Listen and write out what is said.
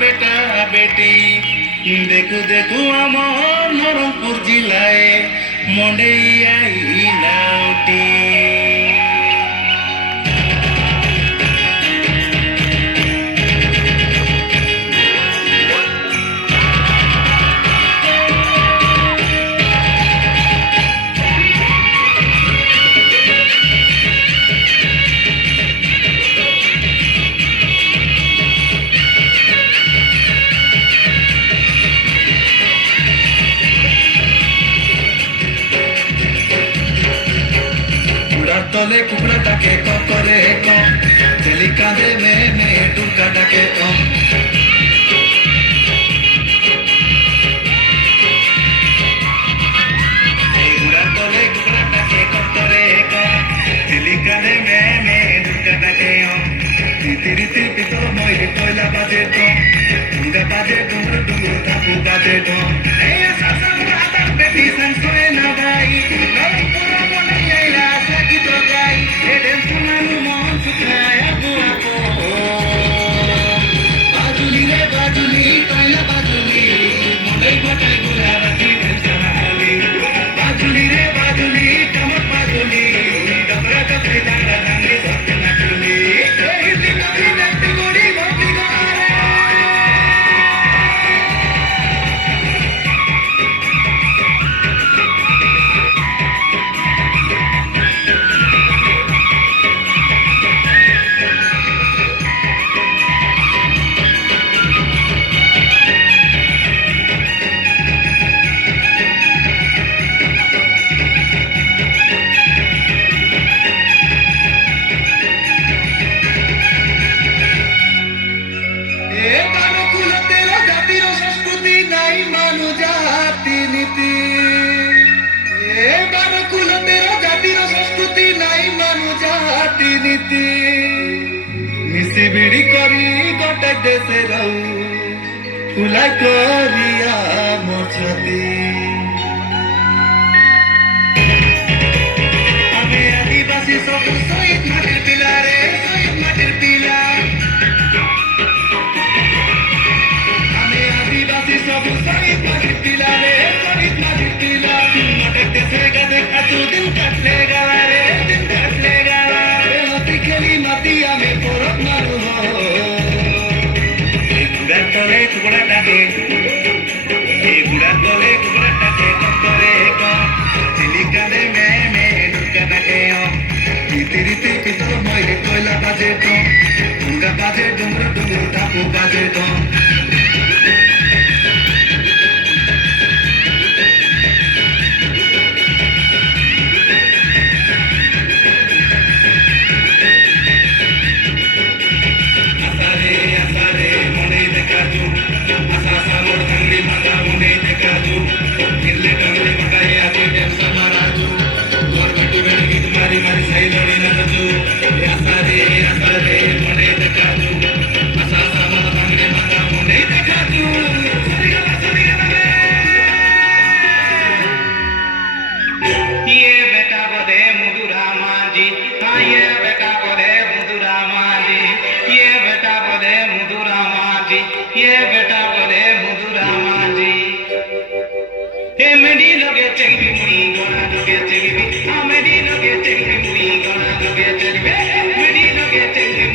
বেটা বেটি দেখু দেখু আমার নরমপুর জেলায় মন্ডেই আইলাউটি তলে কুকুরা ডাকে করে কম ছেলি কাঁধে মেয়ে টুকা ডাকে কম ঘোড়ার তলে কুকুরা ডাকে করে কম ছেলি কাঁধে মেয়ে টুকা ডাকে কম রীতি পিতর মই কয়লা বাজে কম ঢুঙ্গা বাজে ডুমরু ডুমরু ধাপু বাজে কম এই শাসন আদার বেটি সংসয় না ভাই মিশি বিড়ি করি গোটে দেশে রহু ফুলাই করিয়া মোছাতি আমি আদিবাসী সব শহীদ মাটির পিলা রে শহীদ মাটির পিলা আমি আদিবাসী সব শহীদ মাটির পিলা রে শহীদ মাটির পিলা গোটে দেশে গাদে কাটু দিন কাটলে গালা রে দিন কাটলে গালা খেলি মাতি আমি পরত মারু ঘুরার তলে কুকুরা ডাকে ঘুরার তলে কুকুরা ডাকে করে চিলিকালে মেয়ে ঢুকা ডাকে রীতি পিতর মই কয়লা বাজে কম ঢুঙ্গা বাজে ডুমরু ডুমরু ধাপু বাজে কম ये बेटा बोले मुदुरा माजी हे मेडी लगे चलबी मुई गोना लगे चलबी आ मेडी लगे चलबी मुई गोना लगे चलबी मेडी लगे चलबी